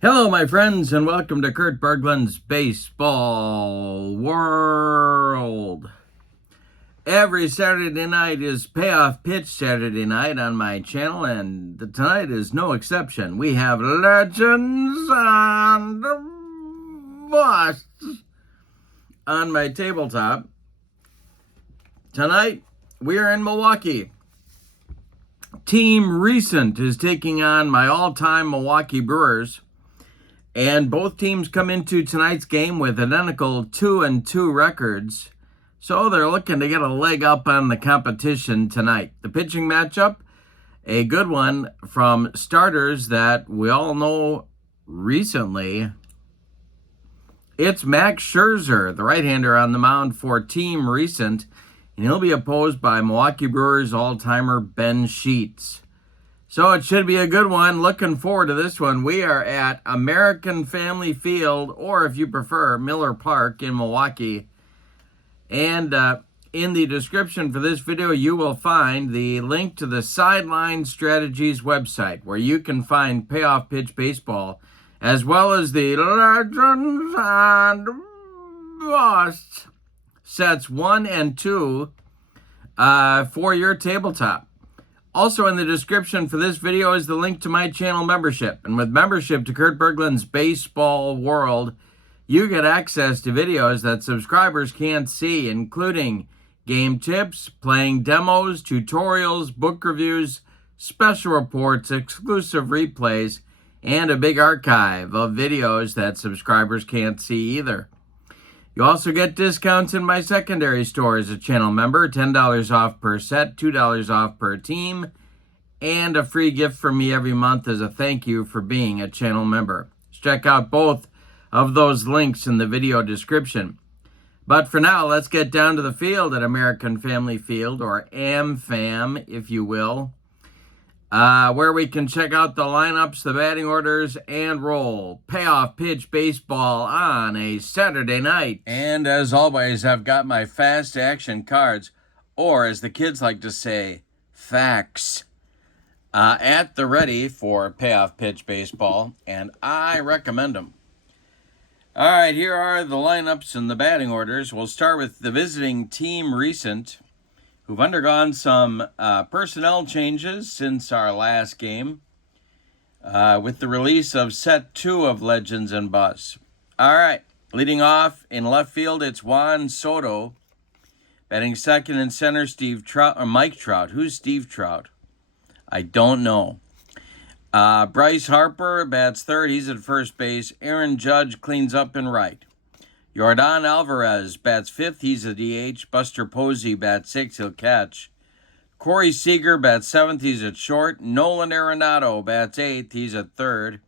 Hello, my friends, and welcome to Kurt Berglund's Baseball World. Every Saturday night is Payoff Pitch Saturday night on my channel, and tonight is no exception. We have Legends and Busts on my tabletop. Tonight, we are in Milwaukee. Team Recent is taking on my all-time Milwaukee Brewers. And both teams come into tonight's game with identical 2-2 records. So they're looking to get a leg up on the competition tonight. The pitching matchup, a good one from starters that we all know recently. It's Max Scherzer, the right-hander on the mound for Team Recent. And he'll be opposed by Milwaukee Brewers all-timer Ben Sheets. So it should be a good one. Looking forward to this one. We are at American Family Field, or if you prefer, Miller Park in Milwaukee. And in the description for this video, you will find the link to the Sideline Strategies website, where you can find Payoff Pitch Baseball, as well as the Legends and Busts sets 1 and 2 for your tabletop. Also in the description for this video is the link to my channel membership. And with membership to Kurt Berglund's Baseball World, you get access to videos that subscribers can't see, including game tips, playing demos, tutorials, book reviews, special reports, exclusive replays, and a big archive of videos that subscribers can't see either. You also get discounts in my secondary store as a channel member, $10 off per set, $2 off per team, and a free gift from me every month as a thank you for being a channel member. Check out both of those links in the video description. But for now, let's get down to the field at American Family Field, or AmFam, if you will, where we can check out the lineups, the batting orders, and roll Payoff Pitch Baseball on a Saturday night. And as always, I've got my fast action cards, or as the kids like to say, facts, at the ready for Payoff Pitch Baseball, and I recommend them. All right, here are the lineups and the batting orders. We'll start with the visiting Team Recent, who've undergone some personnel changes since our last game with the release of Set 2 of Legends and Busts. All right, leading off in left field, it's Juan Soto. Batting second and center, Mike Trout. Who's Steve Trout? I don't know. Bryce Harper bats third. He's at first base. Aaron Judge cleans up in right. Yordan Alvarez bats fifth. He's a DH. Buster Posey bats sixth. He'll catch. Corey Seager bats seventh. He's at short. Nolan Arenado bats eighth. He's at third.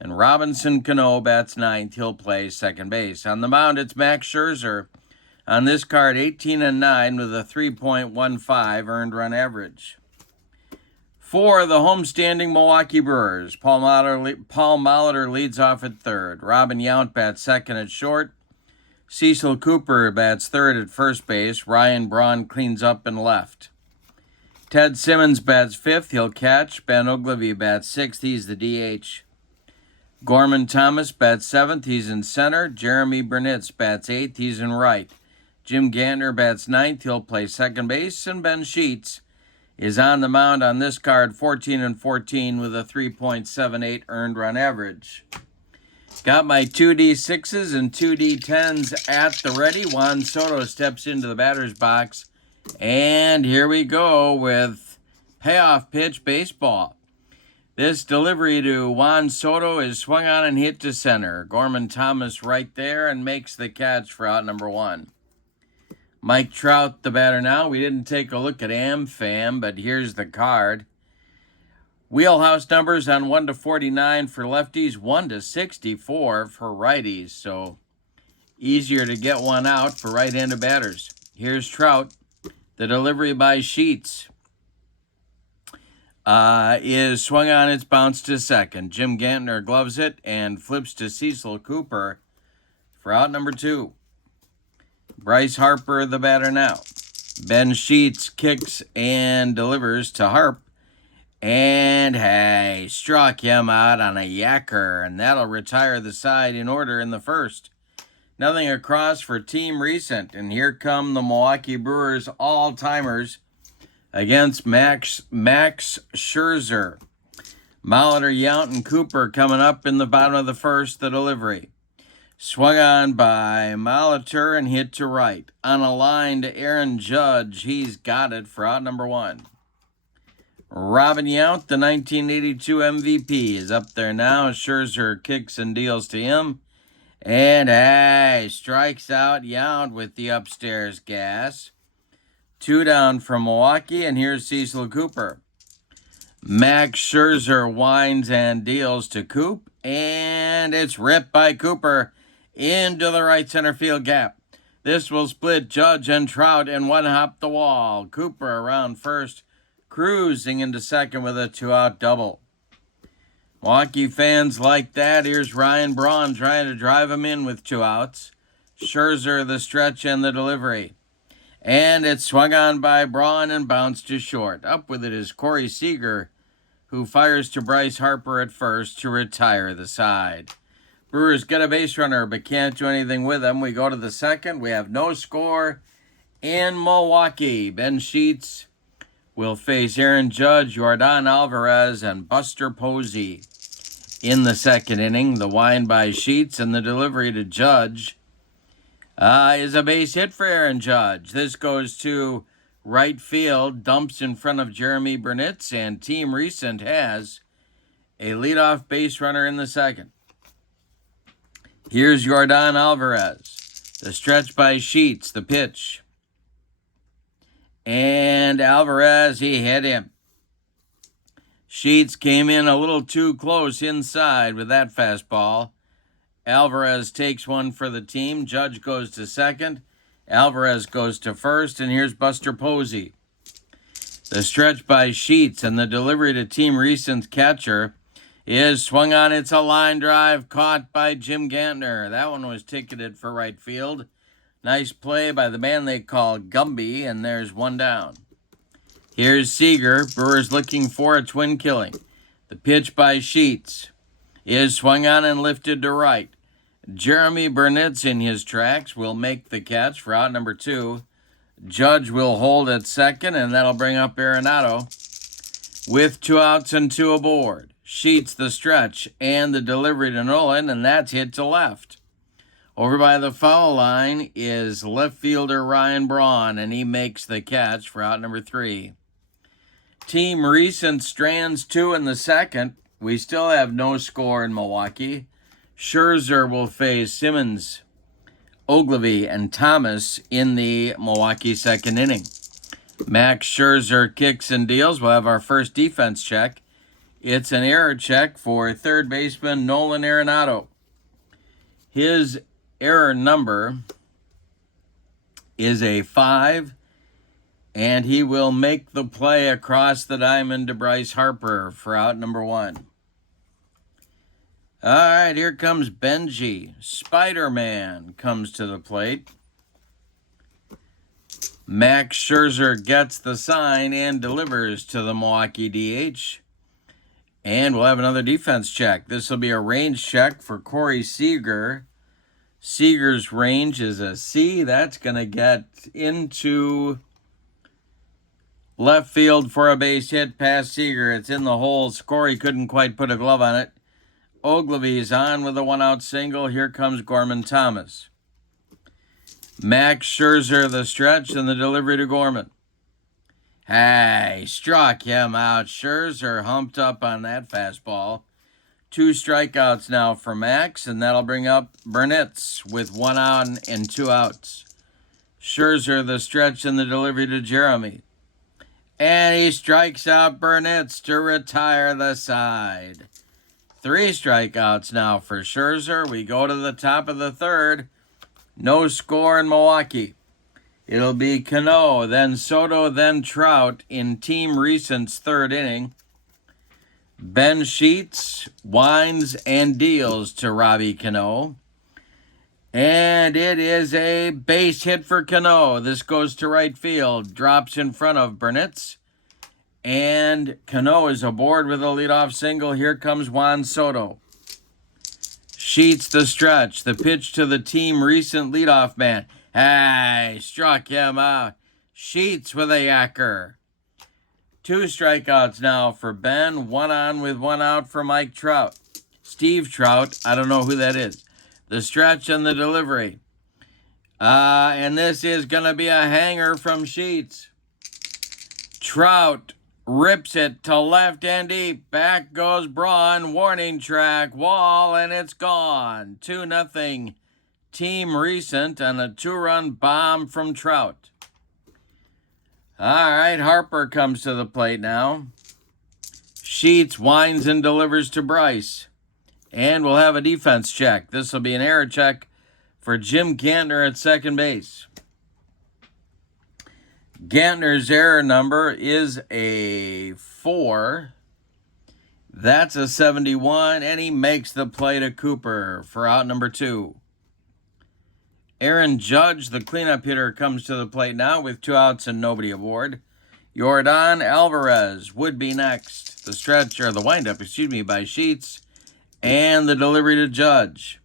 And Robinson Cano bats ninth. He'll play second base. On the mound, it's Max Scherzer. On this card, 18-9 with a 3.15 earned run average. For the homestanding Milwaukee Brewers, Paul Molitor leads off at third. Robin Yount bats second at short. Cecil Cooper bats third at first base. Ryan Braun cleans up in left. Ted Simmons bats fifth. He'll catch. Ben Oglivie bats sixth. He's the DH. Gorman Thomas bats seventh. He's in center. Jeremy Burnitz bats eighth. He's in right. Jim Gantner bats ninth. He'll play second base. And Ben Sheets is on the mound on this card, 14-14 with a 3.78 earned run average. Got my 2D6s and 2D10s at the ready. Juan Soto steps into the batter's box. And here we go with Payoff Pitch Baseball. This delivery to Juan Soto is swung on and hit to center. Gorman Thomas right there and makes the catch for out number one. Mike Trout, the batter now. We didn't take a look at AmFam, but here's the card. Wheelhouse numbers on 1-49 for lefties, 1-64 for righties. So easier to get one out for right-handed batters. Here's Trout. The delivery by Sheets is swung on, its bounce to second. Jim Gantner gloves it and flips to Cecil Cooper for out number two. Bryce Harper, the batter now. Ben Sheets kicks and delivers to Harp. And hey, struck him out on a yacker, and that'll retire the side in order in the first. Nothing across for Team Recent, and here come the Milwaukee Brewers all-timers against Max Scherzer. Molitor, Yount, and Cooper coming up in the bottom of the first, the delivery. Swung on by Molitor and hit to right. On a line to Aaron Judge, he's got it for out number 1. Robin Yount, the 1982 MVP, is up there now. Scherzer kicks and deals to him. And hey, strikes out Yount with the upstairs gas. 2 down from Milwaukee, and here's Cecil Cooper. Max Scherzer winds and deals to Coop, and it's ripped by Cooper into the right center field gap. This will split Judge and Trout and one hop the wall. Cooper around first, cruising into second with a 2-out double. Milwaukee fans like that. Here's Ryan Braun trying to drive him in with 2 outs. Scherzer the stretch and the delivery. And it's swung on by Braun and bounced to short. Up with it is Corey Seager, who fires to Bryce Harper at first to retire the side. Brewers get a base runner but can't do anything with him. We go to the second. We have no score in Milwaukee. Ben Sheets will face Aaron Judge, Yordan Alvarez, and Buster Posey in the second inning. The wind by Sheets and the delivery to Judge is a base hit for Aaron Judge. This goes to right field, dumps in front of Jeremy Burnitz, and Team Recent has a leadoff base runner in the second. Here's Yordan Alvarez. The stretch by Sheets, the pitch. And Alvarez, he hit him. Sheets came in a little too close inside with that fastball. Alvarez takes one for the team. Judge goes to second. Alvarez goes to first, and here's Buster Posey. The stretch by Sheets and the delivery to Team Recent's catcher is swung on. It's a line drive caught by Jim Gantner. That one was ticketed for right field. Nice play by the man they call Gumby, and there's 1 down. Here's Seager. Brewers looking for a twin killing. The pitch by Sheets is swung on and lifted to right. Jeremy Burnitz in his tracks will make the catch for out number 2. Judge will hold at second, and that'll bring up Arenado with 2 outs and 2 aboard. Sheets the stretch and the delivery to Nolan, and that's hit to left. Over by the foul line is left fielder Ryan Braun, and he makes the catch for out number 3. Team Recent strands 2 in the second. We still have no score in Milwaukee. Scherzer will face Simmons, Ogilvy, and Thomas in the Milwaukee second inning. Max Scherzer kicks and deals. We'll have our first defense check. It's an error check for third baseman Nolan Arenado. His error number is a 5, and he will make the play across the diamond to Bryce Harper for out number 1. All right, here comes Benji. Spider-Man comes to the plate. Max Scherzer gets the sign and delivers to the Milwaukee DH. And we'll have another defense check. This will be a range check for Corey Seager. Seager's range is a C. That's going to get into left field for a base hit past Seager. It's in the hole. Corey couldn't quite put a glove on it. Ogilvy's on with a 1-out single. Here comes Gorman Thomas. Max Scherzer the stretch and the delivery to Gorman. Hey, struck him out. Scherzer humped up on that fastball. 2 strikeouts now for Max, and that'll bring up Burnitz with 1 out and 2 outs. Scherzer the stretch and the delivery to Jeremy. And he strikes out Burnitz to retire the side. 3 strikeouts now for Scherzer. We go to the top of the third. No score in Milwaukee. It'll be Cano, then Soto, then Trout in Team Recent's third inning. Ben Sheets winds and deals to Robbie Cano. And it is a base hit for Cano. This goes to right field, drops in front of Burnitz. And Cano is aboard with a leadoff single. Here comes Juan Soto. Sheets the stretch. The pitch to the team recent leadoff man. Hey, struck him out. Sheets with a yacker. 2 strikeouts now for Ben. 1 on with 1 out for Mike Trout. Steve Trout, I don't know who that is. The stretch and the delivery. And this is going to be a hanger from Sheets. Trout rips it to left and deep. Back goes Braun. Warning track. Wall, and it's gone. 2-0. Team recent on a 2-run bomb from Trout. All right, Harper comes to the plate now. Sheets winds and delivers to Bryce. And we'll have a defense check. This will be an error check for Jim Gantner at second base. Gantner's error number is a 4. That's a 71, and he makes the play to Cooper for out number 2. Aaron Judge, the cleanup hitter, comes to the plate now with 2 outs and nobody aboard. Yordan Alvarez would be next. The windup, by Sheets, and the delivery to Judge.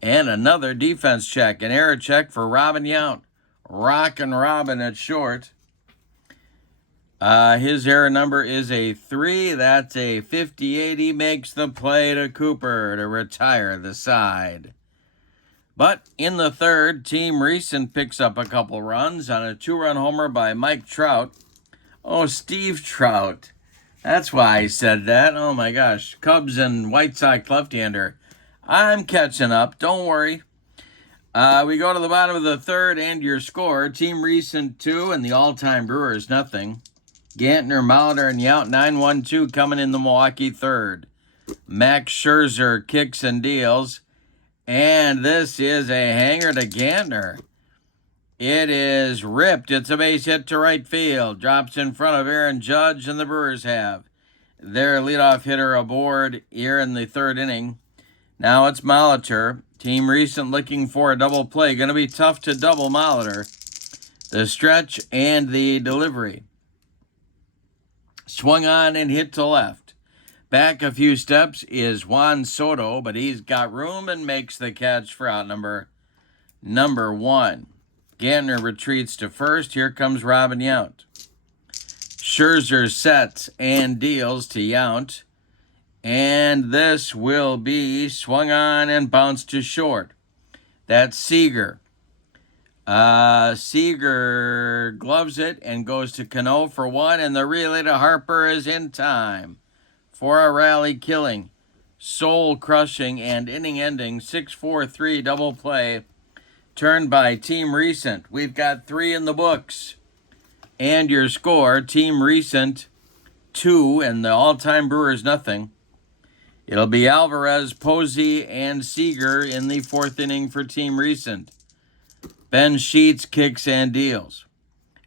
And another defense check, an error check for Robin Yount. Rockin' Robin at short. His error number is a 3. That's a 58. He makes the play to Cooper to retire the side. But in the third, Team Recent picks up a couple runs on a 2-run homer by Mike Trout. Oh, Steve Trout. That's why I said that. Oh, my gosh. Cubs and White Sox left-hander. I'm catching up. Don't worry. We go to the bottom of the third, and your score. Team Recent 2 and the All-Time Brewers nothing. Gantner, Molitor, and Yount 9-1-2 coming in the Milwaukee third. Max Scherzer kicks and deals. And this is a hanger to Gantner. It is ripped. It's a base hit to right field. Drops in front of Aaron Judge, and the Brewers have their leadoff hitter aboard here in the third inning. Now it's Molitor. Team Recent looking for a double play. Going to be tough to double Molitor. The stretch and the delivery. Swung on and hit to left. Back a few steps is Juan Soto, but he's got room and makes the catch for out number 1. Gantner retreats to first. Here comes Robin Yount. Scherzer sets and deals to Yount. And this will be swung on and bounced to short. That's Seager. Seager gloves it and goes to Cano for 1, and the relay to Harper is in time for a rally killing, soul-crushing, and inning-ending 6-4-3 double play turned by Team Recent. We've got 3 in the books. And your score, Team Recent 2 and the All-Time Brewers nothing. It'll be Alvarez, Posey, and Seager in the 4th inning for Team Recent. Ben Sheets kicks and deals.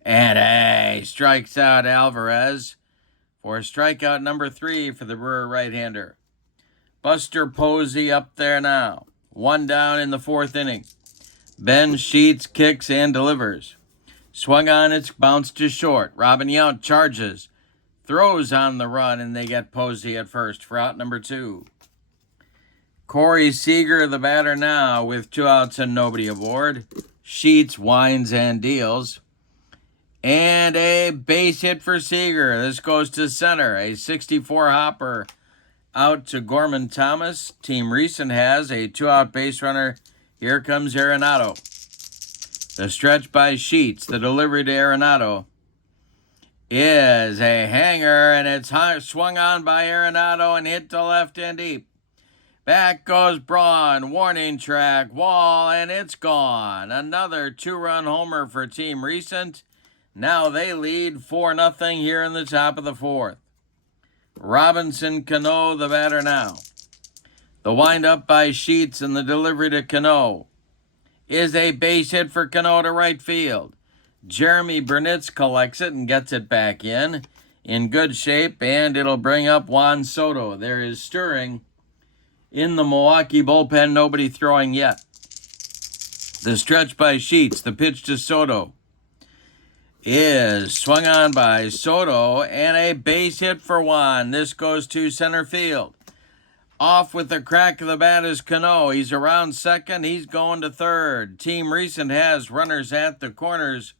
And strikes out Alvarez for strikeout number 3 for the Brewer right-hander. Buster Posey up there now. 1 down in the 4th inning. Ben Sheets kicks and delivers. Swung on, it's bounced to short. Robin Yount charges. Throws on the run, and they get Posey at first for out number 2. Corey Seager, the batter now, with 2 outs and nobody aboard. Sheets winds and deals. And a base hit for Seager. This goes to center. A 64 hopper out to Gorman Thomas. Team Recent has a 2-out base runner. Here comes Arenado. The stretch by Sheets. The delivery to Arenado is a hanger, and it's swung on by Arenado and hit to left and deep. Back goes Braun, warning track, wall, and it's gone. Another 2-run homer for Team Recent. Now they lead 4-0 here in the top of the 4th. Robinson Cano, the batter now. The windup by Sheets and the delivery to Cano is a base hit for Cano to right field. Jeremy Burnitz collects it and gets it back in good shape, and it'll bring up Juan Soto. There is stirring in the Milwaukee bullpen, nobody throwing yet. The stretch by Sheets, the pitch to Soto is swung on by Soto, and a base hit for one. This goes to center field. Off with the crack of the bat is Cano. He's around second. He's going to third. Team Recent has runners at the corners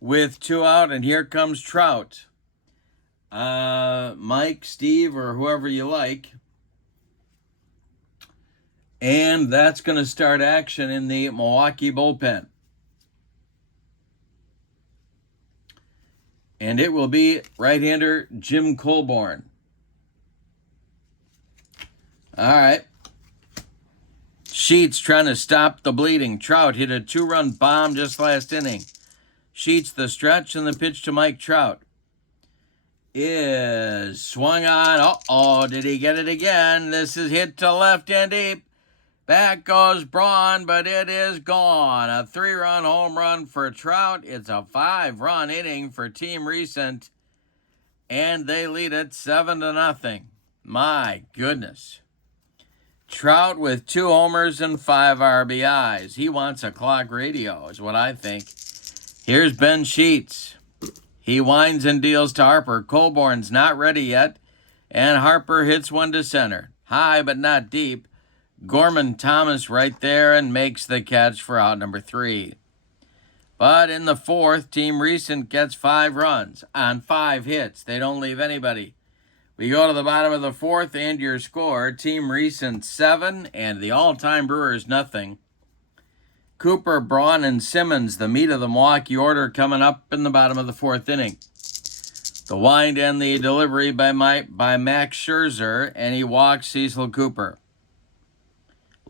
with 2 out, and here comes Trout. Mike, Steve, or whoever you like. And that's going to start action in the Milwaukee bullpen. And it will be right-hander Jim Colborn. All right. Sheets trying to stop the bleeding. Trout hit a 2-run bomb just last inning. Sheets the stretch, and the pitch to Mike Trout is swung on. Uh-oh, did he get it again? This is hit to left and deep. Back goes Braun, but it is gone. A 3-run home run for Trout. It's a 5-run inning for Team Recent, and they lead it 7-0. My goodness. Trout with 2 homers and 5 RBIs. He wants a clock radio, is what I think. Here's Ben Sheets. He winds and deals to Harper. Colborn's not ready yet, and Harper hits one to center. High but not deep. Gorman Thomas right there and makes the catch for out number 3. But in the 4th, Team Recent gets 5 runs on 5 hits. They don't leave anybody. We go to the bottom of the 4th, and your score, Team Recent 7 and the All-Time Brewers nothing. Cooper, Braun, and Simmons, the meat of the Milwaukee order, coming up in the bottom of the 4th inning. The wind and the delivery by Max Scherzer, and he walks Cecil Cooper.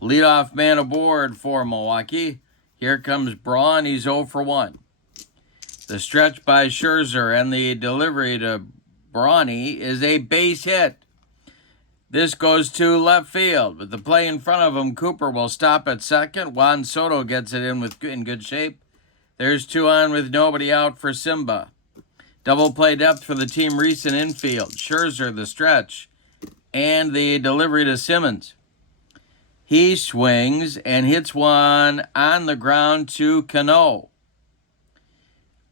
Leadoff man aboard for Milwaukee. Here comes Braun. He's 0 for 1. The stretch by Scherzer and the delivery to Brawny is a base hit. This goes to left field. With the play in front of him, Cooper will stop at second. Juan Soto gets it in good shape. There's 2 on with nobody out for Simba. Double play depth for the Team Recent infield. Scherzer the stretch and the delivery to Simmons. He swings and hits one on the ground to Cano.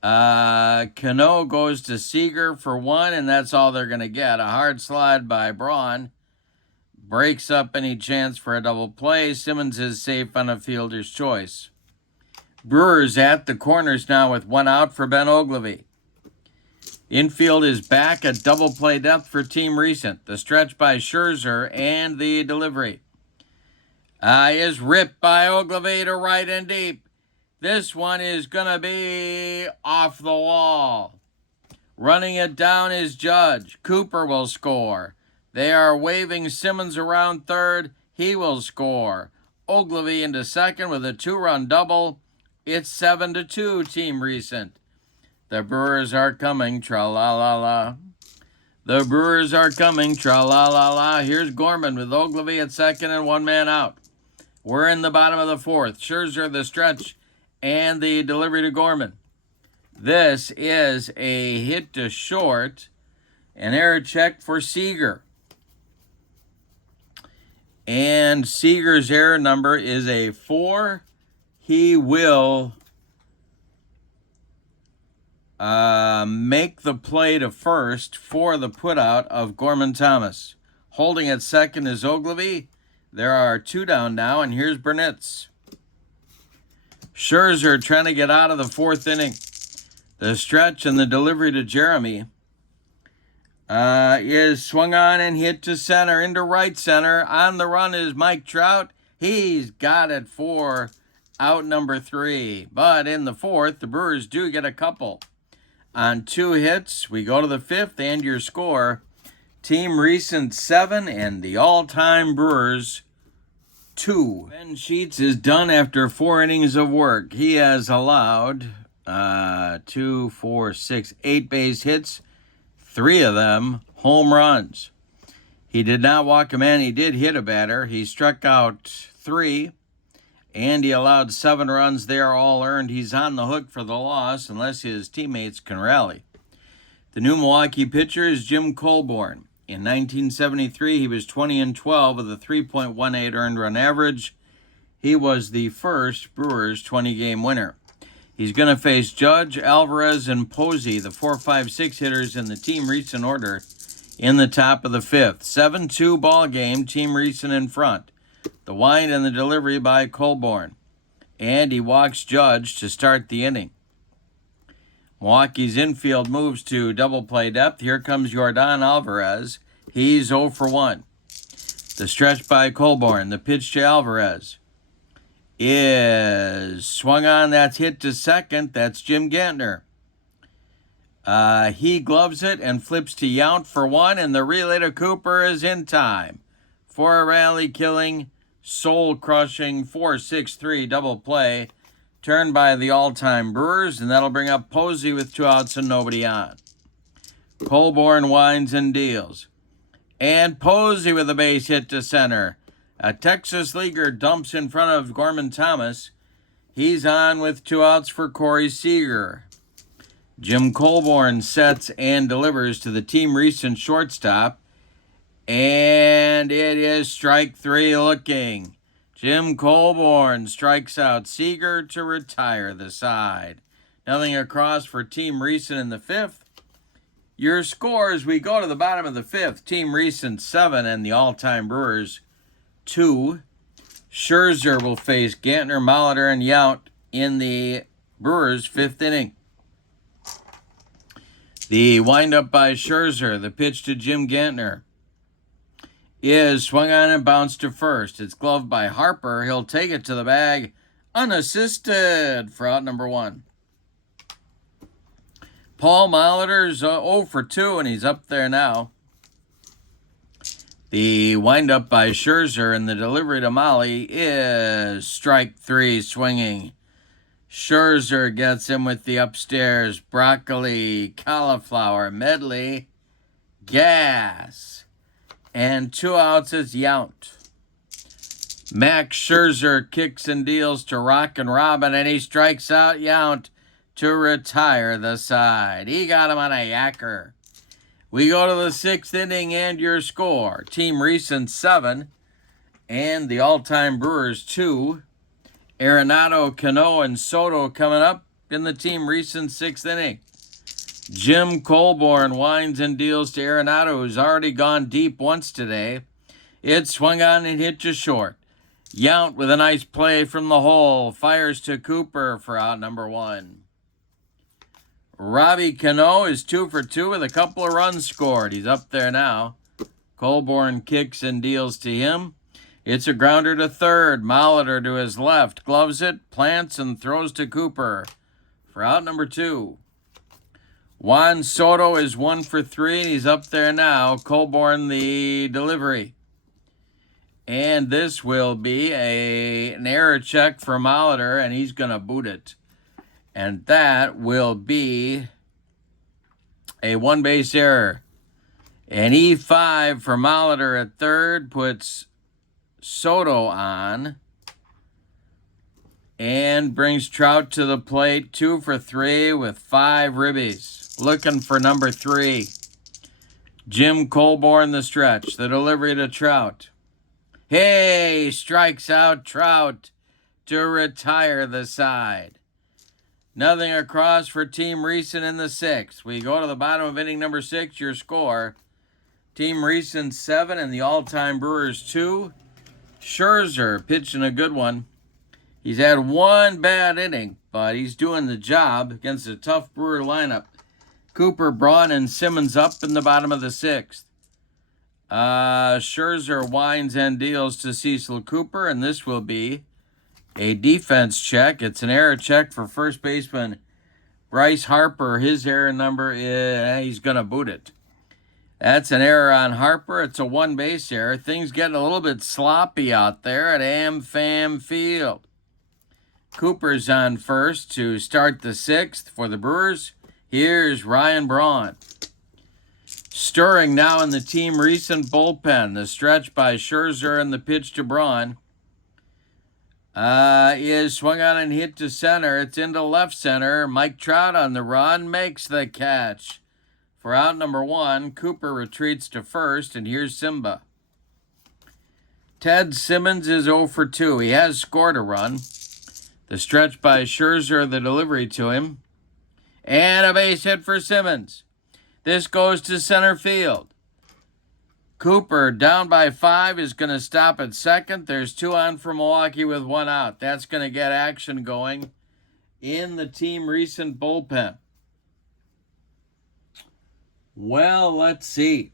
Cano goes to Seager for 1, and that's all they're going to get. A hard slide by Braun breaks up any chance for a double play. Simmons is safe on a fielder's choice. Brewers at the corners now with 1 out for Ben Ogilvy. Infield is back at double play depth for Team Recent. The stretch by Scherzer and the delivery is ripped by Ogilvy to right and deep. This one is going to be off the wall. Running it down is Judge. Cooper will score. They are waving Simmons around third. He will score. Ogilvy into second with a 2-run double. It's 7-2, Team Recent. The Brewers are coming, tra-la-la-la. The Brewers are coming, tra-la-la-la. Here's Gorman with Ogilvy at second and 1 man out. We're in the bottom of the 4th. Scherzer the stretch and the delivery to Gorman. This is a hit to short. An error check for Seager. And Seager's error number is a 4. He will make the play to first for the putout of Gorman Thomas. Holding at second is Ogilvy. There are 2 down now, and here's Burnitz. Scherzer trying to get out of the 4th inning. The stretch and the delivery to Jeremy is swung on and hit to center, into right center. On the run is Mike Trout. He's got it for out number 3. But in the 4th, the Brewers do get a couple. On 2 hits, we go to the 5th, and your score, Team Recent 7 and the All-Time Brewers 2. Ben Sheets is done after 4 innings of work. He has allowed 2, 4, 6, 8 base hits, 3 of them home runs. He did not walk a man. He did hit a batter. He struck out 3, and he allowed 7 runs. They are all earned. He's on the hook for the loss unless his teammates can rally. The new Milwaukee pitcher is Jim Colborn. In 1973, he was 20-12 with a 3.18 earned run average. He was the first Brewers 20-game winner. He's going to face Judge, Alvarez, and Posey, the 4-5-6 hitters in the team recent order in the top of the fifth. 7-2 ball game, Team Recent in front. The wind and the delivery by Colborn. And he walks Judge to start the inning. Milwaukee's infield moves to double play depth. Here comes Yordan Alvarez. He's 0 for 1. The stretch by Colborn. The pitch to Alvarez is swung on. That's hit to second. That's Jim Gantner. He gloves it and flips to Yount for 1, and the relay to Cooper is in time for a rally-killing, soul-crushing 4-6-3 double play turned by the All-Time Brewers, and that'll bring up Posey with 2 outs and nobody on. Colborn winds and deals. And Posey with a base hit to center. A Texas leaguer dumps in front of Gorman Thomas. He's on with 2 outs for Corey Seager. Jim Colborn sets and delivers to the team recent shortstop. And it is strike 3 looking. Jim Colborn strikes out Seager to retire the side. Nothing across for Team Recent in the fifth. Your scores, we go to the bottom of the fifth. Team Recent 7 and the All-Time Brewers 2. Scherzer will face Gantner, Molitor, and Yount in the Brewers' fifth inning. The windup by Scherzer, the pitch to Jim Gantner, is swung on and bounced to first. It's gloved by Harper. He'll take it to the bag unassisted for out number 1. Paul Molitor's 0 for 2, and he's up there now. The windup by Scherzer and the delivery to Molly is strike 3 swinging. Scherzer gets him with the upstairs broccoli, cauliflower medley, gas, and 2 outs is Yount. Max Scherzer kicks and deals to Rock and Robin, and he strikes out Yount to retire the side. He got him on a yacker. We go to the 6th inning and your score. Team Recent 7 and the All-Time Brewers 2. Arenado, Cano, and Soto coming up in the Team Recent 6th inning. Jim Colborn winds and deals to Arenado, who's already gone deep once today. It swung on and hit to short. Yount with a nice play from the hole fires to Cooper for out number 1. Robbie Cano is 2 for 2 with a couple of runs scored. He's up there now. Colborn kicks and deals to him. It's a grounder to third. Molitor to his left. Gloves it, plants, and throws to Cooper for out number 2. Juan Soto is 1 for 3, and he's up there now. Colborn the delivery. And this will be an error check for Molitor, and he's going to boot it. And that will be a 1-base error. An E5 for Molitor at third puts Soto on and brings Trout to the plate. 2 for 3 with 5 ribbies. Looking for number 3. Jim Colborn the stretch. The delivery to Trout. Hey, strikes out Trout to retire the side. Nothing across for Team Recent in the 6th. We go to the bottom of inning number 6. Your score. Team Recent 7 and the All-Time Brewers 2. Scherzer pitching a good one. He's had 1 bad inning, but he's doing the job against a tough Brewer lineup. Cooper, Braun, and Simmons up in the bottom of the 6th. Scherzer winds and deals to Cecil Cooper, and this will be a defense check. It's an error check for first baseman Bryce Harper. His error number is, he's going to boot it. That's an error on Harper. It's a 1-base error. Things getting a little bit sloppy out there at AmFam Field. Cooper's on first to start the 6th for the Brewers. Here's Ryan Braun. Stirring now in the Team Recent bullpen. The stretch by Scherzer and the pitch to Braun is swung on and hit to center. It's into left center. Mike Trout on the run makes the catch. For out number 1, Cooper retreats to first, and here's Simba. Ted Simmons is 0 for 2. He has scored a run. The stretch by Scherzer, the delivery to him. And a base hit for Simmons. This goes to center field. Cooper, down by 5, is going to stop at second. There's 2 on for Milwaukee with 1 out. That's going to get action going in the team recent bullpen. Well, let's see.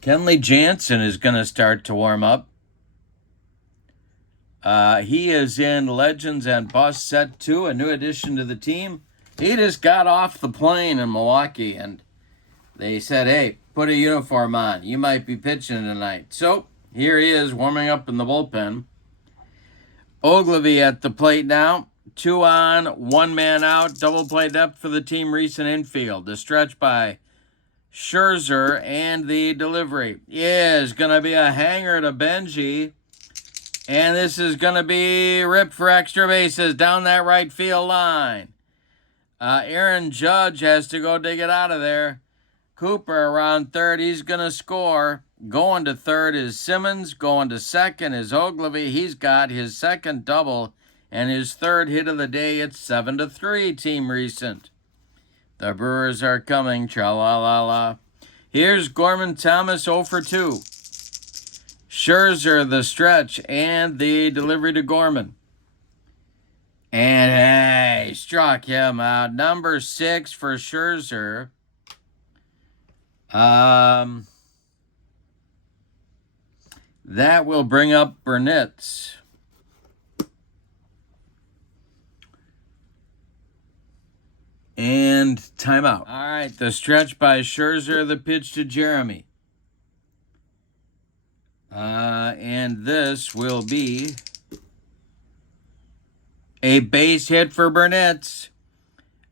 Kenley Jansen is going to start to warm up. He is in Legends and BUSTS Set 2, a new addition to the team. He just got off the plane in Milwaukee, and they said, hey, put a uniform on. You might be pitching tonight. So here he is warming up in the bullpen. Ogilvy at the plate now. 2 on, 1 man out. Double play depth for the team recent infield. The stretch by Scherzer and the delivery is going to be a hanger to Benji. And this is going to be ripped for extra bases down that right field line. Aaron Judge has to go dig it out of there. Cooper around third. He's going to score. Going to third is Simmons. Going to second is Ogilvy. He's got his second double and his third hit of the day. It's 7-3 team recent. The Brewers are coming. Tra-la-la-la. Here's Gorman Thomas 0 for 2. Scherzer, the stretch, and the delivery to Gorman. And hey, struck him out. Number 6 for Scherzer. That will bring up Burnitz. And timeout. All right, the stretch by Scherzer, the pitch to Jeremy. And this will be a base hit for Burnitz.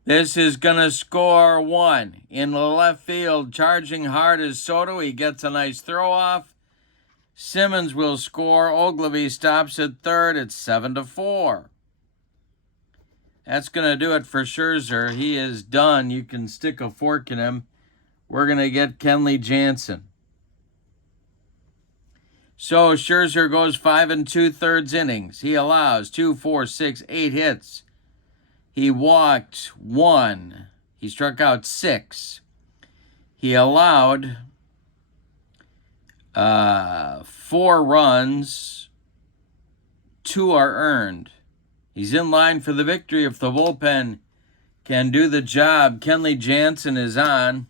This is going to score 1. In the left field, charging hard is Soto. He gets a nice throw off. Simmons will score. Ogilvy stops at third. It's 7-4. That's going to do it for Scherzer. He is done. You can stick a fork in him. We're going to get Kenley Jansen. So Scherzer goes 5 2/3 innings. He allows 2, 4, 6, 8 hits. He walked 1. He struck out 6. He allowed 4 runs. 2 are earned. He's in line for the victory if the bullpen can do the job. Kenley Jansen is on.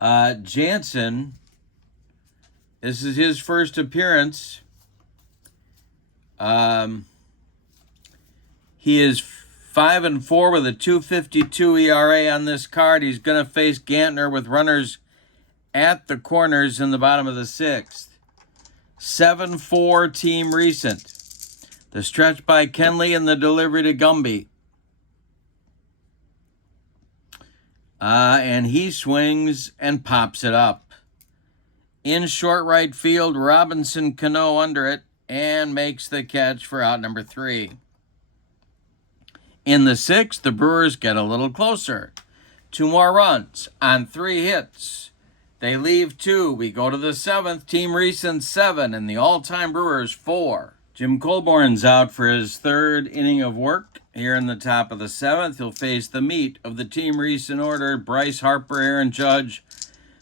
Jansen, this is his first appearance. He is 5-4 with a 2.52 ERA on this card. He's going to face Gantner with runners at the corners in the bottom of the 6th. 7-4 team recent. The stretch by Kenley and the delivery to Gumby. And he swings and pops it up. In short right field, Robinson Cano under it and makes the catch for out number 3. In the 6th, the Brewers get a little closer. 2 more runs on 3 hits. They leave 2. We go to the 7th. Team recent 7 and the all-time Brewers 4. Jim Colborn's out for his 3rd inning of work. Here in the top of the 7th, he'll face the meat of the team recent order: Bryce Harper, Aaron Judge,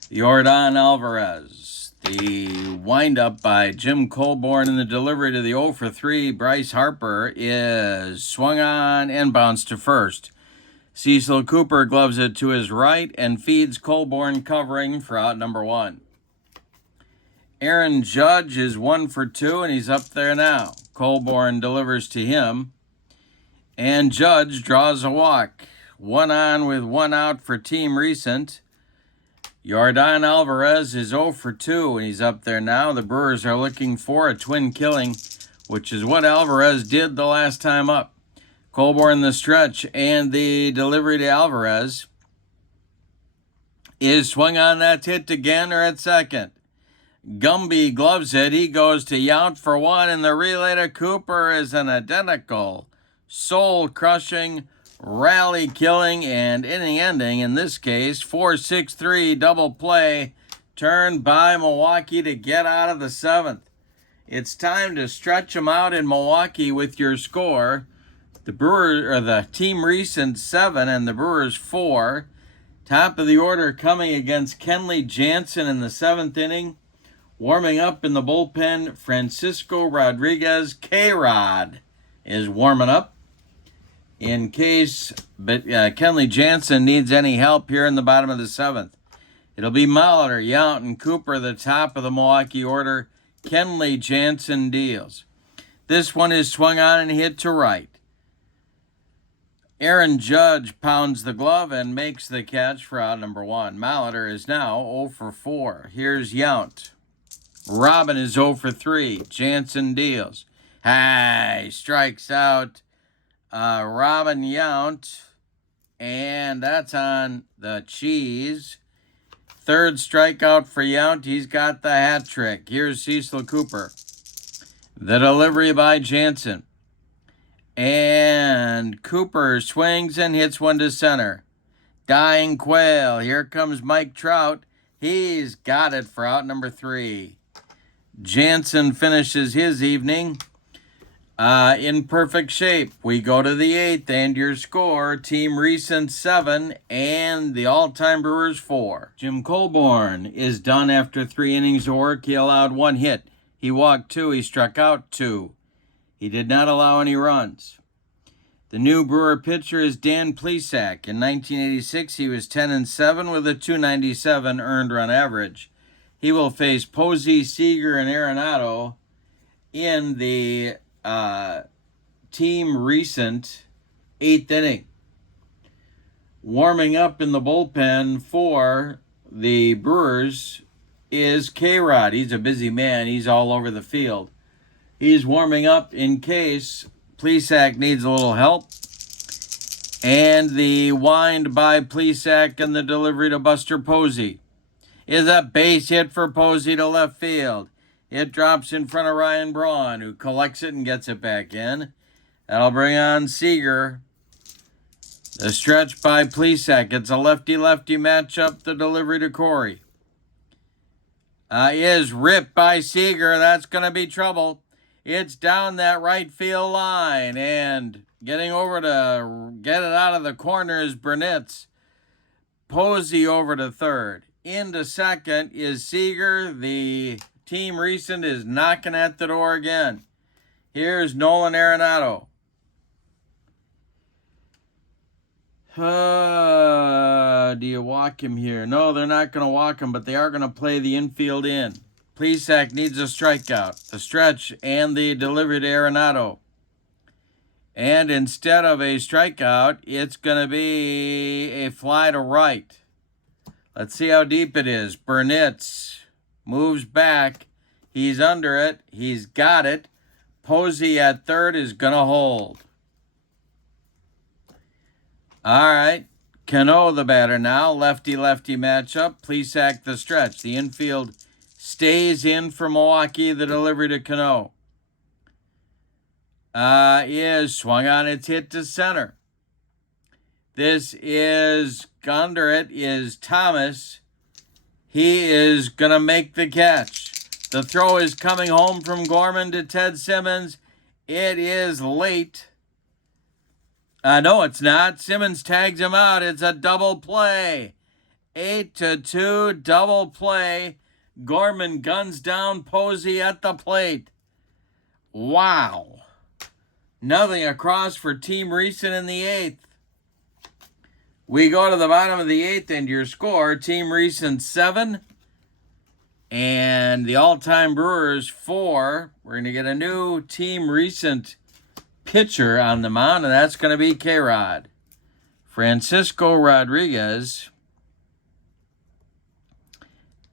Yordan Alvarez. The windup by Jim Colborn in the delivery to the 0 for 3. Bryce Harper is swung on and bounced to first. Cecil Cooper gloves it to his right and feeds Colborn covering for out number 1. Aaron Judge is 1 for 2, and he's up there now. Colborn delivers to him, and Judge draws a walk. 1 on with 1 out for team recent. Yordan Alvarez is 0 for 2, and he's up there now. The Brewers are looking for a twin killing, which is what Alvarez did the last time up. Colborn the stretch, and the delivery to Alvarez is swung on. That hit to Gantner at second. Gumby gloves it. He goes to Yount for 1, and the relay to Cooper is an identical soul-crushing rally killing and inning ending, in this case, 4-6-3 double play, turned by Milwaukee to get out of the 7th. It's time to stretch them out in Milwaukee with your score. The Brewers, or the team recent 7 and the Brewers 4. Top of the order coming against Kenley Jansen in the 7th inning. Warming up in the bullpen, Francisco Rodriguez. K-Rod is warming up in case Kenley Jansen needs any help here in the bottom of the 7th. It'll be Molitor, Yount, and Cooper, the top of the Milwaukee order. Kenley Jansen deals. This one is swung on and hit to right. Aaron Judge pounds the glove and makes the catch for out number 1. Molitor is now 0 for 4. Here's Yount. Robin is 0 for 3. Jansen deals. He strikes out Robin Yount, and that's on the cheese. 3rd strikeout for Yount. He's got the hat trick. Here's Cecil Cooper. The delivery by Jansen. And Cooper swings and hits one to center. Dying Quail. Here comes Mike Trout. He's got it for out number 3. Jansen finishes his evening in perfect shape. We go to the 8th, and your score, team recent 7 and the All-Time Brewers 4. Jim Colborn is done after 3 innings of work. He allowed 1 hit. He walked 2. He struck out 2. He did not allow any runs. The new Brewer pitcher is Dan Plesac. In 1986, he was 10-7 with a .297 earned run average. He will face Posey, Seager, and Arenado in the team recent 8th inning. Warming up in the bullpen for the Brewers is K-Rod. He's a busy man. He's all over the field. He's warming up in case Plesac needs a little help. And the wind by Plesac and the delivery to Buster Posey is a base hit for Posey to left field. It drops in front of Ryan Braun, who collects it and gets it back in. That'll bring on Seager. The stretch by Plesac. It's a lefty-lefty matchup. The delivery to Corey is ripped by Seager. That's going to be trouble. It's down that right field line, and getting over to get it out of the corner is Burnett's. Posey over to 3rd. Into 2nd is Seager. The team recent is knocking at the door again. Here's Nolan Arenado. Do you walk him here? No, they're not going to walk him, but they are going to play the infield in. Plesac needs a strikeout, the stretch, and the delivery to Arenado. And instead of a strikeout, it's going to be a fly to right. Let's see how deep it is. Burnitz moves back. He's under it. He's got it. Posey at 3rd is going to hold. All right. Cano the batter now. Lefty-lefty matchup. Plesac the stretch. The infield stays in for Milwaukee. The delivery to Cano is swung on. It's hit to center. This is under it is Thomas. He is going to make the catch. The throw is coming home from Gorman to Ted Simmons. It is late. No, it's not. Simmons tags him out. It's a double play. 8-2 double play. Gorman guns down Posey at the plate. Wow. Nothing across for Team Recent in the 8th. We go to the bottom of the 8th, and your score, Team Recent 7 and the All-Time Brewers 4. We're going to get a new Team Recent pitcher on the mound, and that's going to be K-Rod. Francisco Rodriguez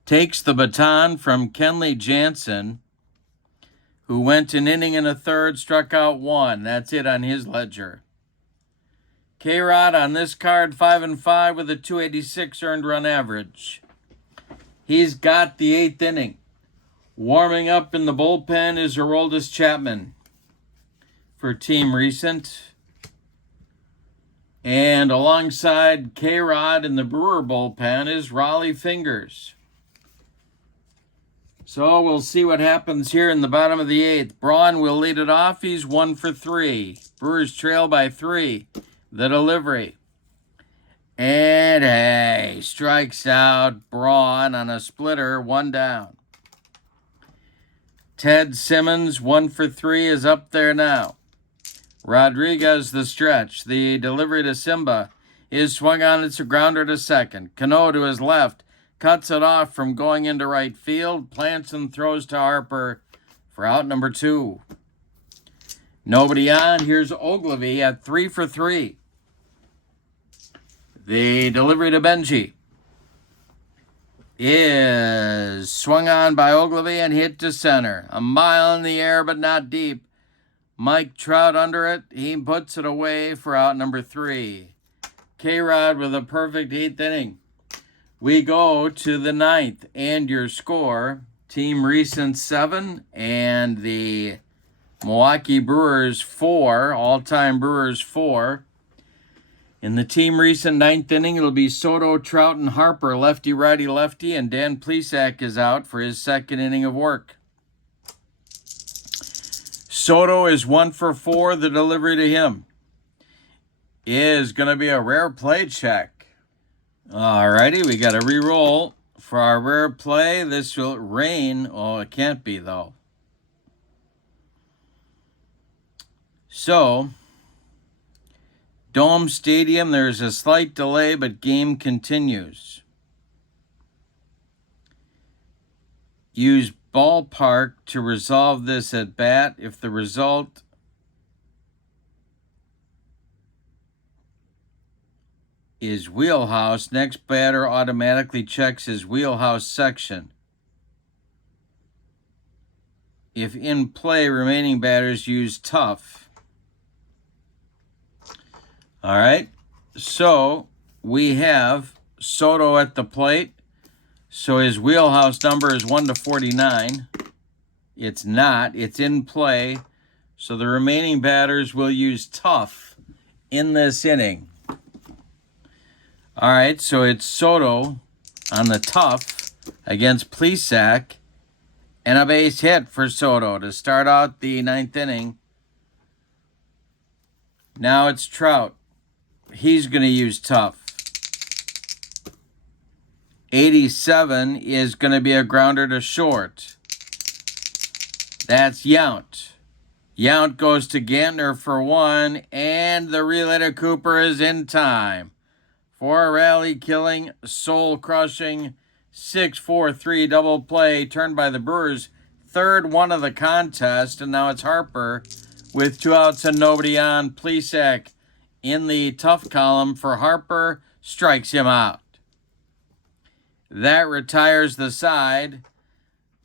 takes the baton from Kenley Jansen, who went an inning and a third, struck out 1. That's it on his ledger. K-Rod on this card, 5-5 with a .286 earned run average. He's got the 8th inning. Warming up in the bullpen is Aroldis Chapman for Team Recent. And alongside K-Rod in the Brewer bullpen is Raleigh Fingers. So we'll see what happens here in the bottom of the 8th. Braun will lead it off. He's 1 for 3. Brewers trail by 3. The delivery. And hey, strikes out Braun on a splitter, 1 down. Ted Simmons, 1 for 3, is up there now. Rodriguez the stretch. The delivery to Simba is swung on. It's a grounder to second. Cano to his left. Cuts it off from going into right field. Plants and throws to Harper for out number 2. Nobody on. Here's Ogilvy at 3 for 3. The delivery to Benji is swung on by Ogilvy and hit to center. A mile in the air, but not deep. Mike Trout under it. He puts it away for out number 3. K-Rod with a perfect 8th inning. We go to the 9th, and your score, Team Recent 7 and the Milwaukee Brewers 4, All-Time Brewers 4. In the Team Recent 9th inning, it'll be Soto, Trout, and Harper, lefty, righty, lefty, and Dan Plesac is out for his 2nd inning of work. Soto is 1 for 4. The delivery to him is going to be a rare play check. Alrighty, we got a re-roll for our rare play. This will rain. Oh, it can't be, though. So, Dome Stadium, there's a slight delay, but game continues. Use ballpark to resolve this at bat. If the result is wheelhouse, next batter automatically checks his wheelhouse section. If in play, remaining batters use tough. All right, so we have Soto at the plate. So his wheelhouse number is 1 to 49. It's not. It's in play. So the remaining batters will use tough in this inning. All right, so it's Soto on the tough against Plesac. And a base hit for Soto to start out the 9th inning. Now it's Trout. He's going to use tough. 87 is going to be a grounder to short. That's Yount. Yount goes to Gantner for 1, and the relay to Cooper is in time for a rally-killing, soul-crushing 6-4-3 double play turned by the Brewers. 3rd one of the contest, and now it's Harper with 2 outs and nobody on. Plesac in the tough column for Harper, strikes him out. That retires the side.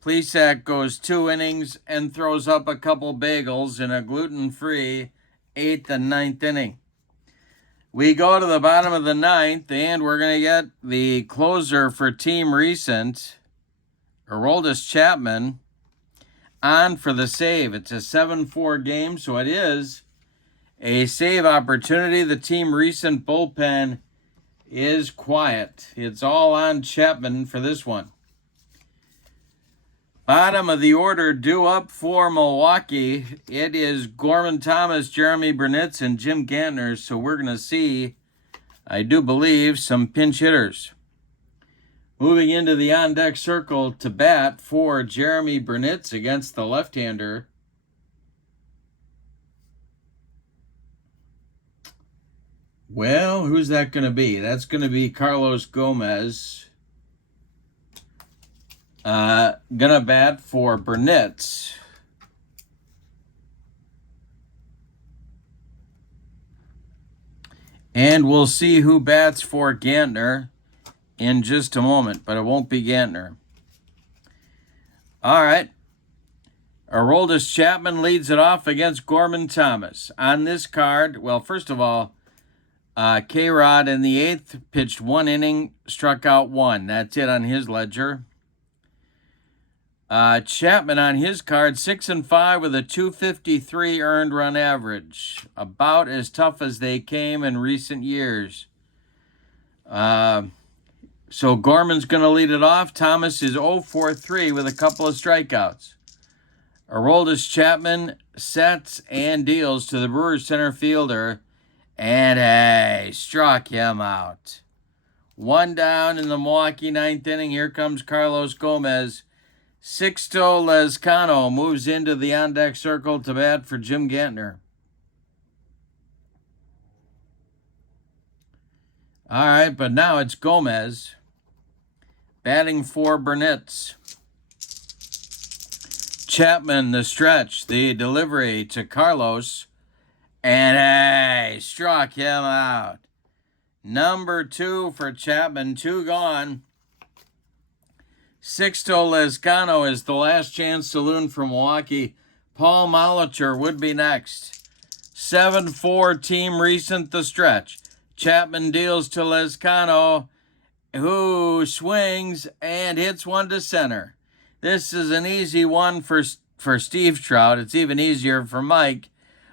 Plesac goes 2 innings and throws up a couple bagels in a gluten-free 8th and 9th inning. We go to the bottom of the 9th, and we're going to get the closer for Team Recent, Aroldis Chapman, on for the save. It's a 7-4 game, so it is a save opportunity. The Team Recent bullpen is quiet. It's all on Chapman for this one. Bottom of the order due up for Milwaukee. It is Gorman Thomas, Jeremy Burnitz, and Jim Gantner. So we're going to see, I do believe, some pinch hitters. Moving into the on-deck circle to bat for Jeremy Burnitz against the left-hander. Well, who's that going to be? That's going to be Carlos Gomez. Gonna bat for Burnitz. And we'll see who bats for Gantner in just a moment, but it won't be Gantner. All right. Aroldis Chapman leads it off against Gorman Thomas. On this card, well, first of all, K-Rod in the 8th pitched 1 inning, struck out 1. That's it on his ledger. Chapman on his card, 6-5 with a 253 earned run average. About as tough as they came in recent years. So Gorman's going to lead it off. Thomas is 0-for-3 with a couple of strikeouts. Aroldis Chapman sets and deals to the Brewers center fielder, and struck him out. One down in the Milwaukee ninth inning. Here comes Carlos Gomez. Sixto Lezcano moves into the on-deck circle to bat for Jim Gantner. All right, but now it's Gomez batting for Burnitz. Chapman, the stretch, the delivery to Carlos, and struck him out. Number 2 for Chapman, 2 gone. Sixto Lezcano is the last chance saloon from Milwaukee. Paul Molitor would be next. 7-4 team recent the stretch. Chapman deals to Lezcano, who swings and hits one to center. This is an easy one for Steve Trout. It's even easier for Mike.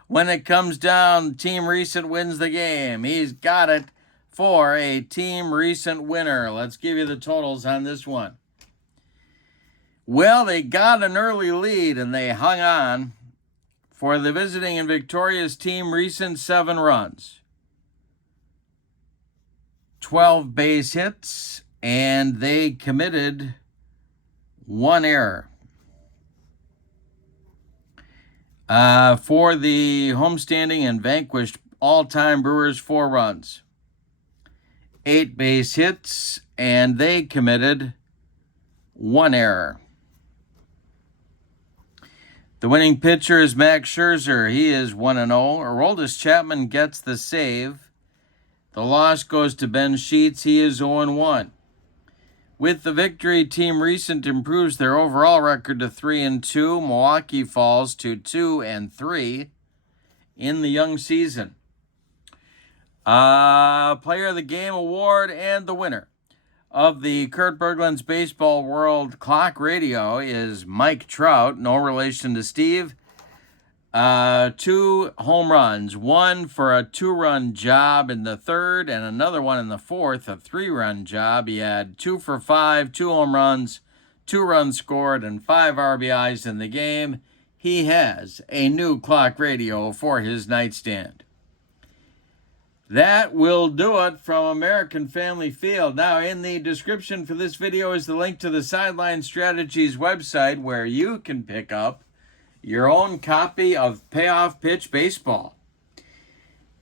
When it comes down, Team Recent wins the game. He's got it for a Team Recent winner. Let's give you the totals on this one. Well, they got an early lead and they hung on. For the visiting and victorious Team Recent, 7 runs. 12 base hits, and they committed 1 error. For the homestanding and vanquished All-Time Brewers, 4 runs. 8 base hits, and they committed 1 error. The winning pitcher is Max Scherzer. He is 1-0. Aroldis Chapman gets the save. The loss goes to Ben Sheets. He is 0-1. With the victory, Team Recent improves their overall record to 3-2. Milwaukee falls to 2-3 in the young season. Player of the Game award and the winner of the Kurt Berglund's Baseball World Clock Radio is Mike Trout, no relation to Steve. 2 home runs, 1 for a 2-run job in the third and another one in the fourth, a 3-run job. He had 2 for 5, 2 home runs, 2 runs scored, and 5 RBIs in the game. He has a new clock radio for his nightstand. That will do it from American Family Field. Now, in the description for this video is the link to the Sideline Strategies website where you can pick up your own copy of Payoff Pitch Baseball.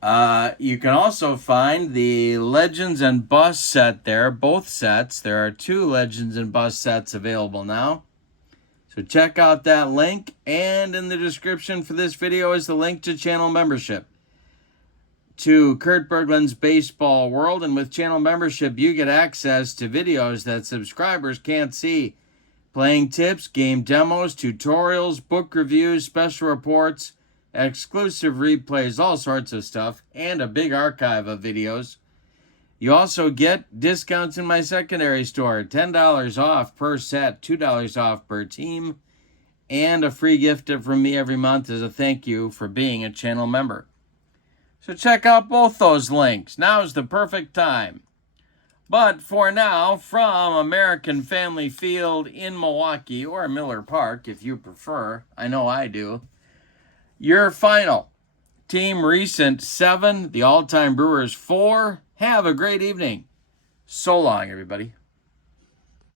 You can also find the Legends and Busts set there, both sets. There are 2 Legends and Busts sets available now. So check out that link. And in the description for this video is the link to channel membership to Kurt Berglund's Baseball World. And with channel membership, you get access to videos that subscribers can't see. Playing tips, game demos, tutorials, book reviews, special reports, exclusive replays, all sorts of stuff, and a big archive of videos. You also get discounts in my secondary store, $10 off per set, $2 off per team, and a free gift from me every month as a thank you for being a channel member. So check out both those links. Now is the perfect time. But for now, from American Family Field in Milwaukee, or Miller Park if you prefer, I know I do, your final. Team Recent 7, the All-Time Brewers 4. Have a great evening. So long, everybody.